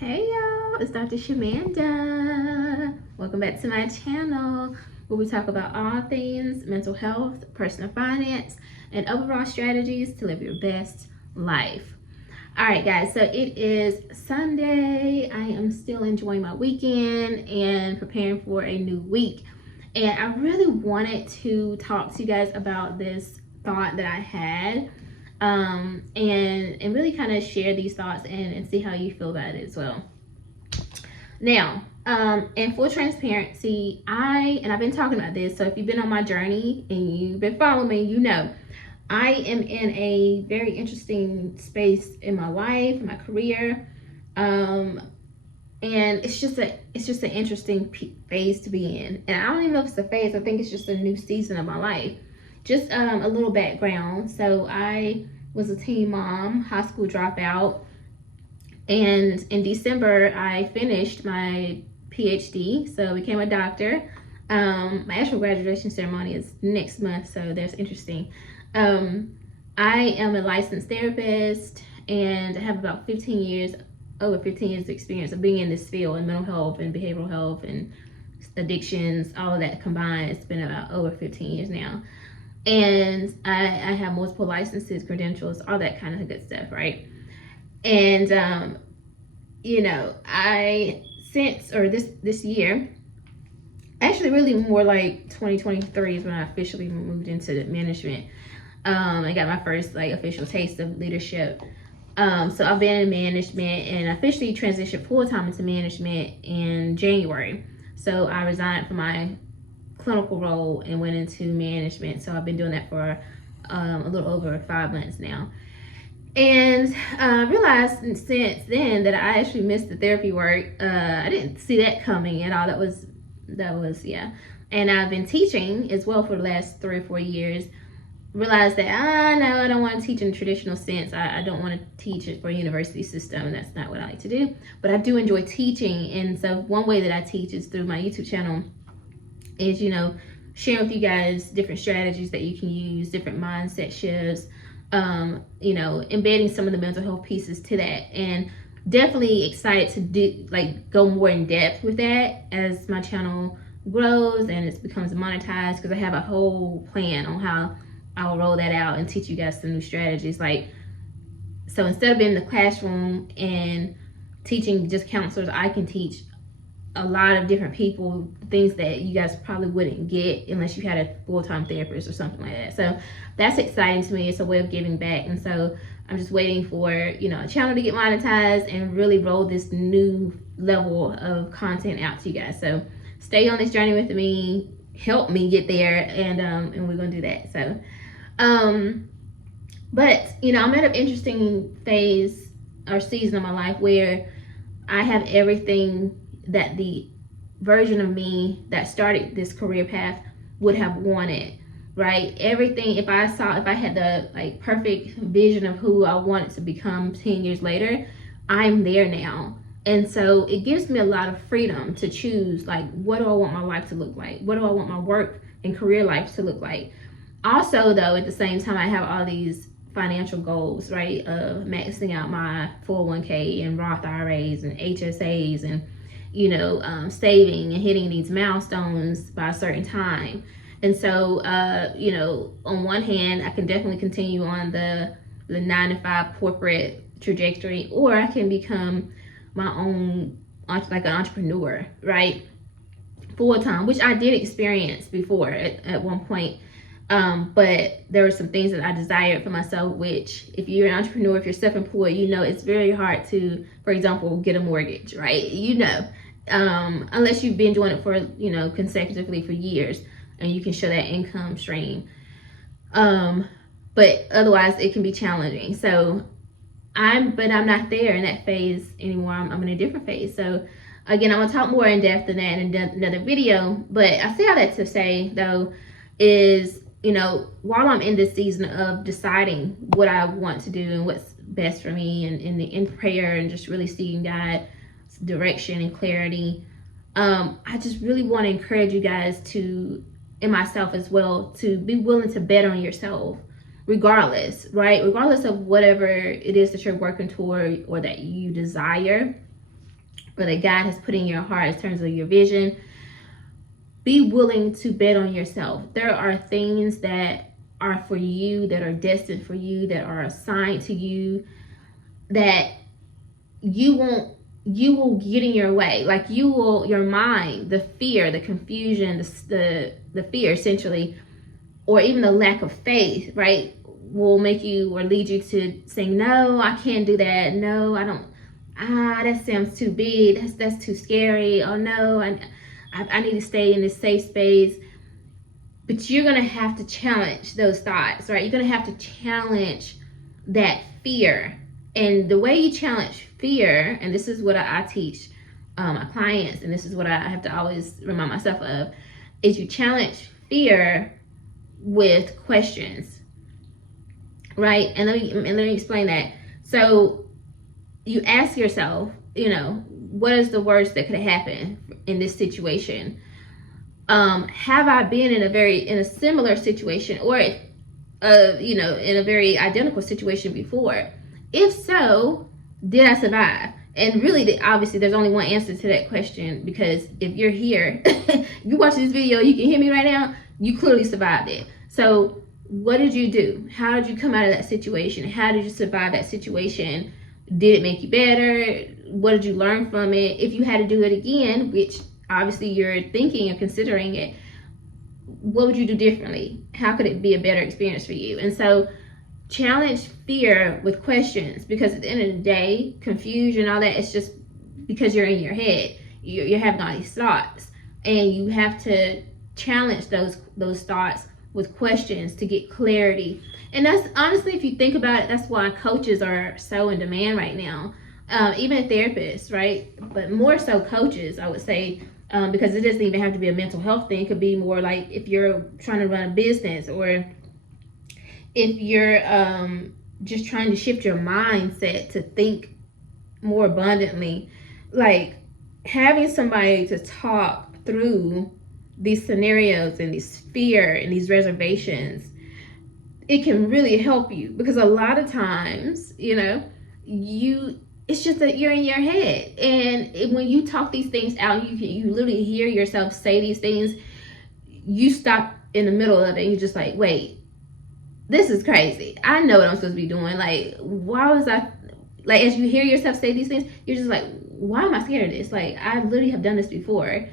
Hey y'all, it's Dr. Shamanda. Welcome back to my channel where we talk about all things mental health, personal finance, and overall strategies to live your best life. All right, guys, so it is Sunday. I am still enjoying my weekend and preparing for a new week. And I really wanted to talk to you guys about this thought that I had. And really kind of share these thoughts and see how you feel about it as well. Now, in full transparency, I've been talking about this, so if you've been on my journey and you've been following me, you know I am in a very interesting space in my life, in my career, and it's just an interesting phase to be in. And I don't even know if it's a phase. I think it's just a new season of my life. Just a little background. So I was a teen mom, high school dropout, and in December I finished my PhD, so I became a doctor. My actual graduation ceremony is next month, so that's interesting. I am a licensed therapist, and I have about over 15 years of experience of being in this field in mental health and behavioral health and addictions, all of that combined. It's been about over 15 years now. And I have multiple licenses, credentials, all that kind of good stuff, right? And this year, actually really more like 2023 is when I officially moved into the management. I got my first official taste of leadership. So I've been in management and officially transitioned full-time into management in January. So I resigned from my clinical role and went into management. So I've been doing that for a little over 5 months now. And I realized since then that I actually missed the therapy work. I didn't see that coming at all. That was yeah. And I've been teaching as well for the last 3 or 4 years. Realized that no, I don't want to teach in the traditional sense. I don't want to teach it for a university system, and that's not what I like to do. But I do enjoy teaching, and so one way that I teach is through my YouTube channel. Is sharing with you guys different strategies that you can use, different mindset shifts, embedding some of the mental health pieces to that, and definitely excited to go more in depth with that as my channel grows and it becomes monetized, because I have a whole plan on how I'll roll that out and teach you guys some new strategies. So instead of being in the classroom and teaching just counselors, I can teach a lot of different people things that you guys probably wouldn't get unless you had a full-time therapist or something like that. So that's exciting to me. It's a way of giving back, and so I'm just waiting for a channel to get monetized and really roll this new level of content out to you guys. So stay on this journey with me, help me get there, and we're gonna do that. So but I'm at an interesting phase or season of my life where I have everything that the version of me that started this career path would have wanted, right? Everything. If I had the perfect vision of who I wanted to become 10 years later, I'm there now. And so it gives me a lot of freedom to choose, what do I want my life to look like? What do I want my work and career life to look like? Also, though, at the same time, I have all these financial goals, right? Of maxing out my 401k and Roth IRAs and HSAs and saving and hitting these milestones by a certain time. And so, on one hand, I can definitely continue on the 9-to-5 corporate trajectory, or I can become my own, an entrepreneur, right? Full time, which I did experience before at one point. But there were some things that I desired for myself, which if you're an entrepreneur, if you're self-employed, it's very hard to, for example, get a mortgage, right? Unless you've been doing it for, consecutively for years and you can show that income stream. But otherwise it can be challenging. So I'm not there in that phase anymore. I'm in a different phase. So again, I'm gonna talk more in depth than that in another video. But I say all that to say, though, is while I'm in this season of deciding what I want to do and what's best for me, and in prayer and just really seeking God's direction and clarity, I just really want to encourage you guys to, and myself as well, to be willing to bet on yourself, regardless, right? Regardless of whatever it is that you're working toward or that you desire. or that God has put in your heart in terms of your vision, be willing to bet on yourself. There are things that are for you, that are destined for you, that are assigned to you, that you will get in your way. Like your mind, the fear, the confusion, the fear essentially, or even the lack of faith, right, will make you or lead you to saying, no, I can't do that. No, I don't. That sounds too big. That's too scary. Oh no, I need to stay in this safe space. But you're gonna have to challenge those thoughts, right? You're gonna have to challenge that fear. And the way you challenge fear, and this is what I teach my clients, and this is what I have to always remind myself of, is you challenge fear with questions, right? And let me explain that. So you ask yourself, what is the worst that could happen in this situation? Have I been in a similar situation, or in a very identical situation before? If so, did I survive? And really, obviously, there's only one answer to that question, because if you're here, you watch this video, you can hear me right now, you clearly survived it. So what did you do? How did you come out of that situation? How did you survive that situation? Did it make you better? What did you learn from it? If you had to do it again, which obviously you're thinking of considering it, what would you do differently? How could it be a better experience for you? And so challenge fear with questions, because at the end of the day, confusion, all that, it's just because you're in your head. You're having all these thoughts, and you have to challenge those thoughts with questions to get clarity. And that's honestly, if you think about it, that's why coaches are so in demand right now. Even therapists, right? But more so coaches, I would say, because it doesn't even have to be a mental health thing. It could be more like if you're trying to run a business, or if you're just trying to shift your mindset to think more abundantly. Like having somebody to talk through these scenarios and this fear and these reservations, it can really help you, because a lot of times, it's just that you're in your head, and when you talk these things out, you literally hear yourself say these things, you stop in the middle of it, and you're just like, wait, this is crazy. I know what I'm supposed to be doing. Like, why was I, like, as you hear yourself say these things, you're just like, why am I scared of this? Like, I literally have done this before.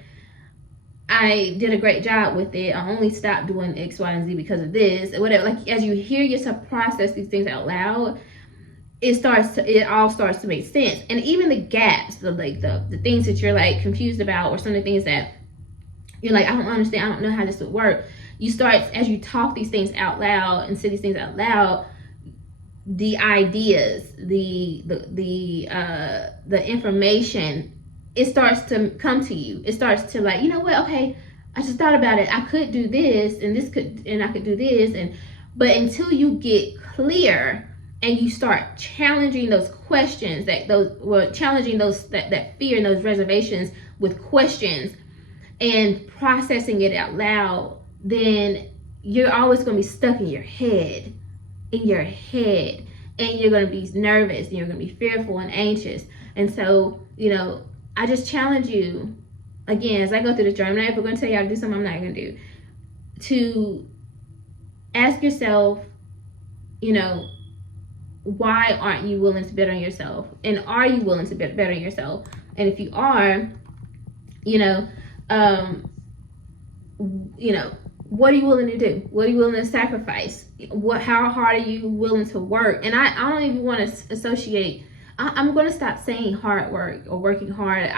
I did a great job with it. I only stopped doing X, Y, and Z because of this, or whatever. Like, as you hear yourself process these things out loud, it all starts to make sense. And even the gaps, the things that you're like confused about, or some of the things that you're like, I don't understand, I don't know how this would work. You start, as you talk these things out loud and say these things out loud, the ideas, the information, it starts to come to you. It starts to like, you know what? Okay, I just thought about it. I could do this, and I could do this, but until you get clear and you start challenging those questions, challenging that fear and those reservations with questions and processing it out loud, then you're always going to be stuck in your head, and you're going to be nervous, and you're going to be fearful and anxious. And so, I just challenge you, again, as I go through this journey, I'm not ever going to tell you how to do something I'm not going to do, to ask yourself, why aren't you willing to bet on yourself? And are you willing to bet on yourself? And if you are, what are you willing to do? What are you willing to sacrifice? How hard are you willing to work? And I don't even want to associate. I'm going to stop saying hard work or working hard.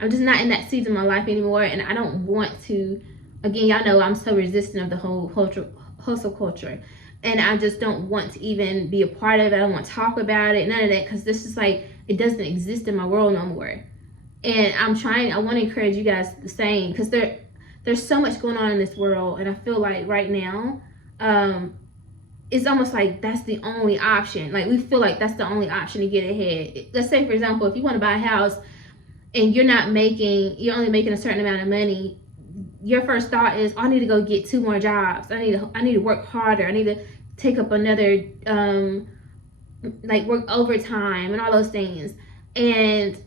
I'm just not in that season of my life anymore, and I don't want to. Again, y'all know I'm so resistant of the whole hustle culture, and I just don't want to even be a part of it. I don't want to talk about it, none of that, because this is like, it doesn't exist in my world no more. And I want to encourage you guys the same, because there's so much going on in this world, and I feel like right now, it's almost like that's the only option. Like, we feel like that's the only option to get ahead. Let's say, for example, if you want to buy a house and you're only making a certain amount of money, your first thought is, I need to go get 2 more jobs. I need to work harder. I need to take up another, work overtime and all those things. And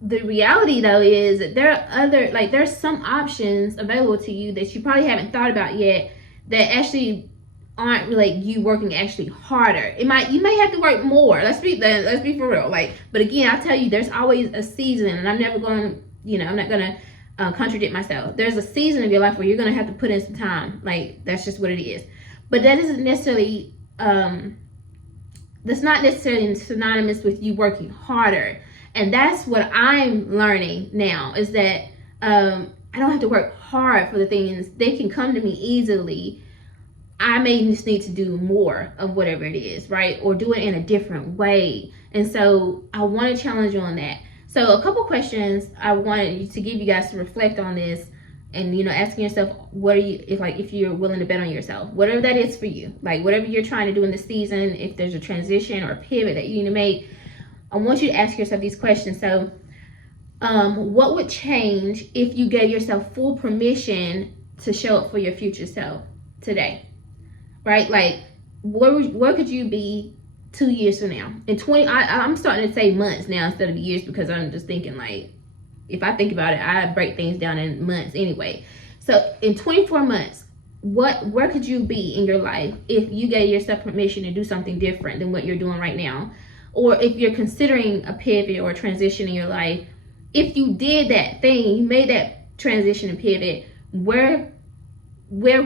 the reality though is that there are other, like, there's some options available to you that you probably haven't thought about yet that actually aren't like you working actually harder. You may have to work more. Let's be for real. Like, but again, I tell you, there's always a season, and I'm never going to, I'm not going to contradict myself. There's a season of your life where you're going to have to put in some time. Like, that's just what it is. But that isn't necessarily that's not necessarily synonymous with you working harder. And that's what I'm learning now, is that I don't have to work hard for the things. They can come to me easily. I may just need to do more of whatever it is, right? Or do it in a different way. And so I want to challenge you on that. So a couple questions I wanted to give you guys to reflect on this, and asking yourself, what are you, if you're willing to bet on yourself, whatever that is for you, like whatever you're trying to do in this season, if there's a transition or a pivot that you need to make, I want you to ask yourself these questions. So what would change if you gave yourself full permission to show up for your future self today? Right? Like, where could you be 2 years from now? In I'm starting to say months now instead of years, because I'm just thinking, like, if I think about it, I break things down in months anyway. So in 24 months, where could you be in your life if you gave yourself permission to do something different than what you're doing right now? Or if you're considering a pivot or a transition in your life, if you did that thing, you made that transition and pivot, where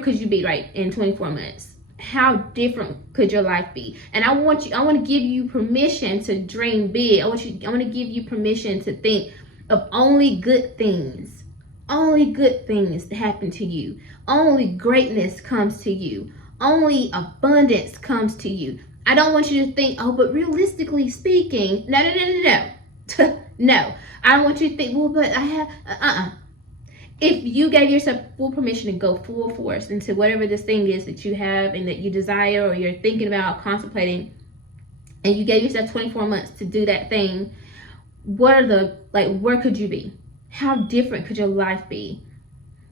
could you be, right, in 24 months? How different could your life be? And I want to give you permission to dream big. I want to give you permission to think of only good things that happen to you. Only greatness comes to you. Only abundance comes to you. I don't want you to think, oh, but realistically speaking, no. No, I don't want you to think, well, but I have, If you gave yourself full permission to go full force into whatever this thing is that you have and that you desire or you're thinking about, contemplating, and you gave yourself 24 months to do that thing, where could you be? How different could your life be?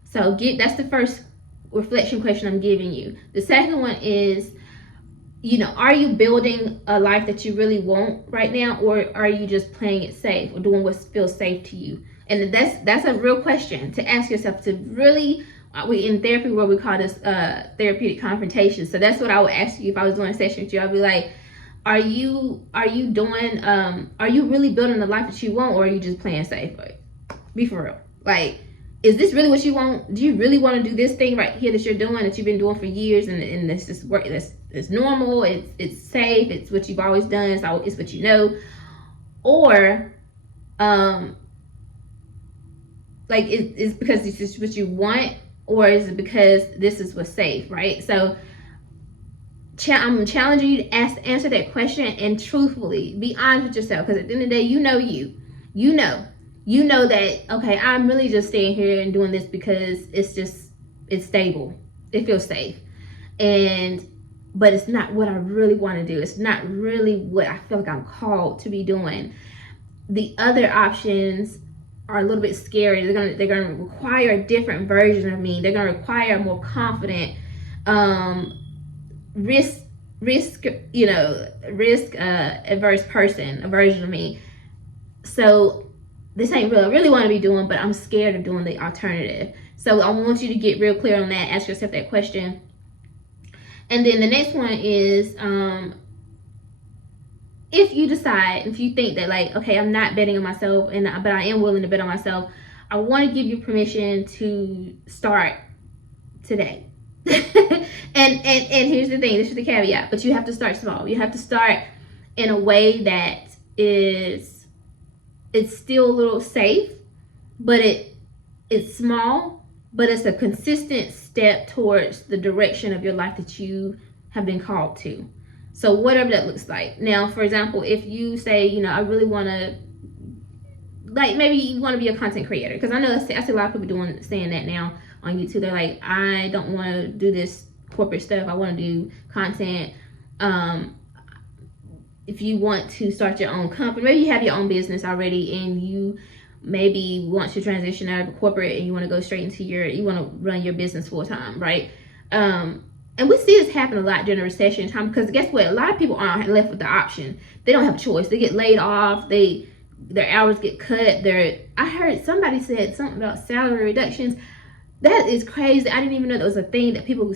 So that's the first reflection question I'm giving you. The second one is, are you building a life that you really want right now, or are you just playing it safe or doing what feels safe to you? And that's a real question to ask yourself, to really, we in therapy where we call this therapeutic confrontation. So that's what I would ask you if I was doing a session with you. I'd be like, are you really building the life that you want, or are you just playing safe? Like, be for real. Like, is this really what you want? Do you really want to do this thing right here that you're doing, that you've been doing for years, and this is work, it's normal, it's safe, it's what you've always done, it's what you know? Or like, is because this is what you want, or is it because this is what's safe, right? So I'm challenging you to answer that question, and truthfully be honest with yourself, because at the end of the day, you know that, okay, I'm really just staying here and doing this because it's stable, it feels safe, but it's not what I really want to do. It's not really what I feel like I'm called to be doing. The other options are a little bit scary. They're gonna require a different version of me. They're gonna require a more confident, risk averse person, a version of me. So this ain't real I really want to be doing, but I'm scared of doing the alternative. So I want you to get real clear on that. Ask yourself that question. And then the next one is, if you decide, if you think that, like, okay, I'm not betting on myself, but I am willing to bet on myself, I want to give you permission to start today. and here's the thing, this is the caveat, but you have to start small. You have to start in a way that it's still a little safe, but it's small, but it's a consistent step towards the direction of your life that you have been called to. So whatever that looks like. Now, for example, if you say, I really want to, like, maybe you want to be a content creator, because I see a lot of people saying that now on YouTube. They're like, I don't want to do this corporate stuff. I want to do content. If you want to start your own company, maybe you have your own business already, and you maybe want to transition out of corporate and you want to go straight into you want to run your business full time, right? And we see this happen a lot during the recession time, because guess what? A lot of people aren't left with the option. They don't have a choice. They get laid off. They their hours get cut. I heard somebody said something about salary reductions. That is crazy. I didn't even know that was a thing that people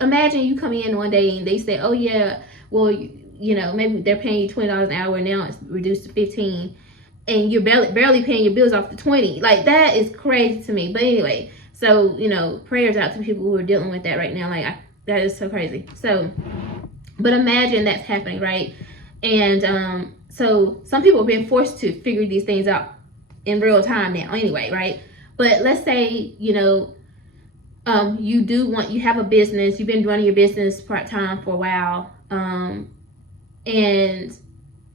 imagine you come in one day and they say, oh yeah, well, you know, maybe they're paying you $20 an hour and now it's reduced to 15, and you're barely paying your bills off the 20. Like, that is crazy to me. But anyway, so, you know, prayers out to people who are dealing with that right now. Like, that is so crazy. So, but imagine that's happening, right? And so some people are being forced to figure these things out in real time now anyway, right? But let's say, you know, you have a business, you've been running your business part-time for a while,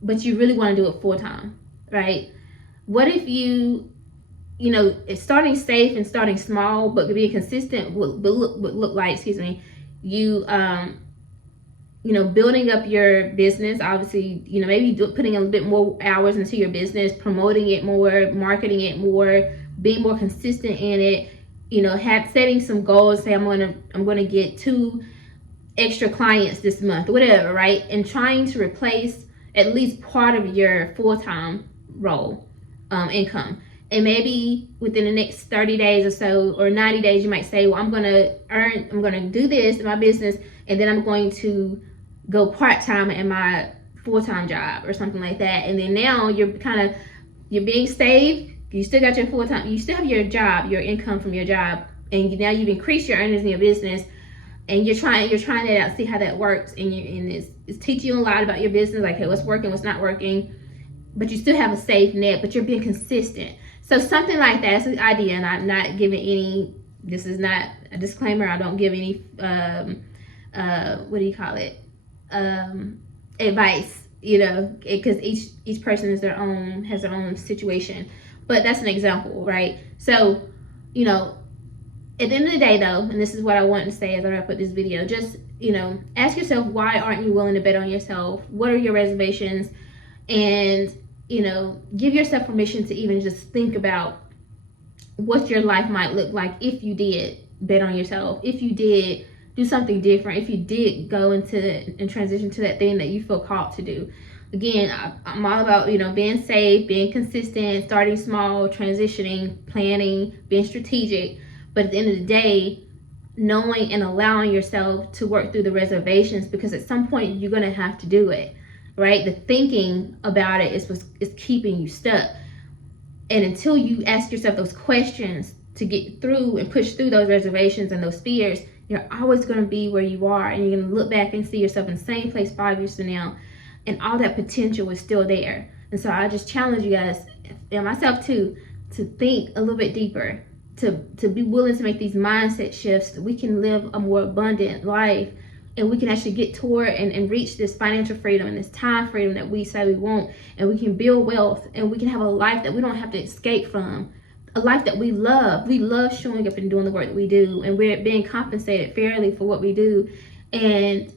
but you really want to do it full-time, right? What if you know, starting safe and starting small, but being consistent would look like, you know, building up your business, obviously, you know, maybe putting a little bit more hours into your business, promoting it more, marketing it more, being more consistent in it, you know, setting some goals, say I'm gonna get 2 extra clients this month, whatever, right? And trying to replace at least part of your full-time role income. And maybe within the next 30 days or so, or 90 days, you might say, well, I'm gonna do this in my business, and then I'm going to go part-time in my full-time job or something like that. And then now you're being saved. You still got your full-time, you still have your job, your income from your job, and now you've increased your earnings in your business, and you're trying it out, see how that works, and it's teaching you a lot about your business, like, hey, what's working, what's not working, but you still have a safe net, but you're being consistent. So something like that is an idea, and I'm not giving any, this is not a disclaimer, I don't give any, what do you call it, advice, you know, because each person has their own situation. But that's an example, right? So, you know, at the end of the day, though, and this is what I want to say as I wrap up this video, just, you know, ask yourself, why aren't you willing to bet on yourself? What are your reservations? And, you know, give yourself permission to even just think about what your life might look like if you did bet on yourself, if you did do something different, if you did go into and transition to that thing that you feel called to do. Again, I'm all about, you know, being safe, being consistent, starting small, transitioning, planning, being strategic. But at the end of the day, knowing and allowing yourself to work through the reservations, because at some point you're going to have to do it, right? The thinking about it is keeping you stuck. And until you ask yourself those questions to get through and push through those reservations and those fears, you're always going to be where you are, and you're going to look back and see yourself in the same place 5 years from now, and all that potential is still there. And so I just challenge you guys, and myself too, to think a little bit deeper, to be willing to make these mindset shifts so we can live a more abundant life, and we can actually get toward and reach this financial freedom and this time freedom that we say we want, and we can build wealth, and we can have a life that we don't have to escape from, a life that we love. We love showing up and doing the work that we do, and we're being compensated fairly for what we do. And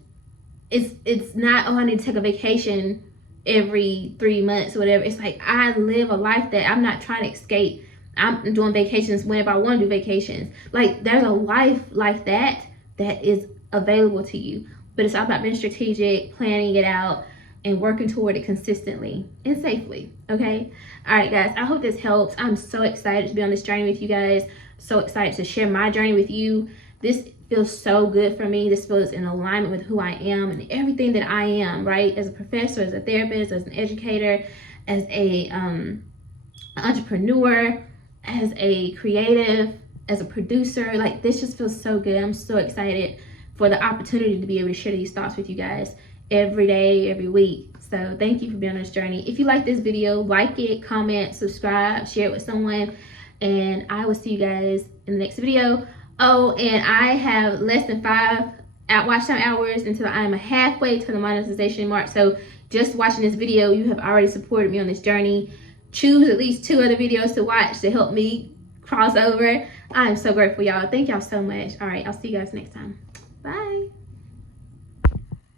it's not, oh, I need to take a vacation every 3 months or whatever. It's like, I live a life that I'm not trying to escape. I'm doing vacations whenever I want to do vacations. Like, there's a life like that is available to you. But it's all about being strategic, planning it out, and working toward it consistently and safely, okay? All right, guys, I hope this helps. I'm so excited to be on this journey with you guys. So excited to share my journey with you. This feels so good for me. This feels in alignment with who I am and everything that I am, right? As a professor, as a therapist, as an educator, as a entrepreneur, as a creative, as a producer. Like, this just feels so good. I'm so excited for the opportunity to be able to share these thoughts with you guys every day, every week. So thank you for being on this journey. If you like this video, like it, comment, subscribe, share it with someone, and I will see you guys in the next video. Oh, and I have less than 5 watch time hours until I am halfway to the monetization mark. So just watching this video, you have already supported me on this journey. Choose at least 2 other videos to watch to help me cross over. I am so grateful, y'all. Thank y'all so much. All right, I'll see you guys next time.